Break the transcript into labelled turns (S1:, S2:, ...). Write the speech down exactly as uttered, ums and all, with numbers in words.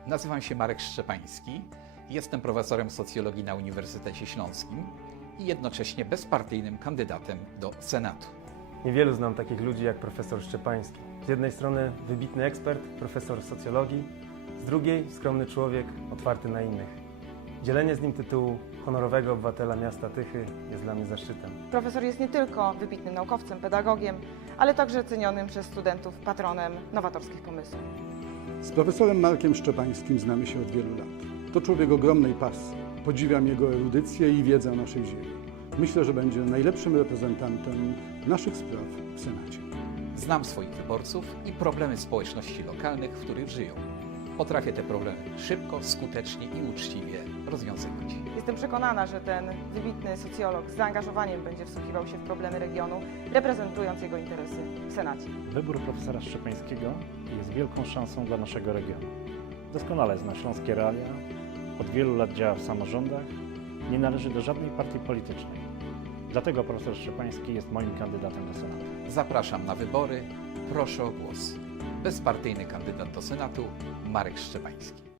S1: Nazywam się Marek Szczepański, jestem profesorem socjologii na Uniwersytecie Śląskim i jednocześnie bezpartyjnym kandydatem do Senatu.
S2: Niewielu znam takich ludzi jak profesor Szczepański. Z jednej strony wybitny ekspert, profesor socjologii, z drugiej skromny człowiek, otwarty na innych. Dzielenie z nim tytułu honorowego obywatela miasta Tychy jest dla mnie zaszczytem.
S3: Profesor jest nie tylko wybitnym naukowcem, pedagogiem, ale także cenionym przez studentów patronem nowatorskich pomysłów.
S4: Z profesorem Markiem Szczepańskim znamy się od wielu lat. To człowiek ogromnej pasji. Podziwiam jego erudycję i wiedzę o naszej ziemi. Myślę, że będzie najlepszym reprezentantem naszych spraw w Senacie.
S1: Znam swoich wyborców i problemy społeczności lokalnych, w których żyją. Potrafię te problemy szybko, skutecznie i uczciwie rozwiązywać.
S3: Jestem przekonana, że ten wybitny socjolog z zaangażowaniem będzie wsłuchiwał się w problemy regionu, reprezentując jego interesy w Senacie.
S5: Wybór profesora Szczepańskiego jest wielką szansą dla naszego regionu. Doskonale zna śląskie realia, od wielu lat działa w samorządach, nie należy do żadnej partii politycznej. Dlatego profesor Szczepański jest moim kandydatem do Senatu.
S1: Zapraszam na wybory, proszę o głos. Bezpartyjny kandydat do Senatu Marek Szczepański.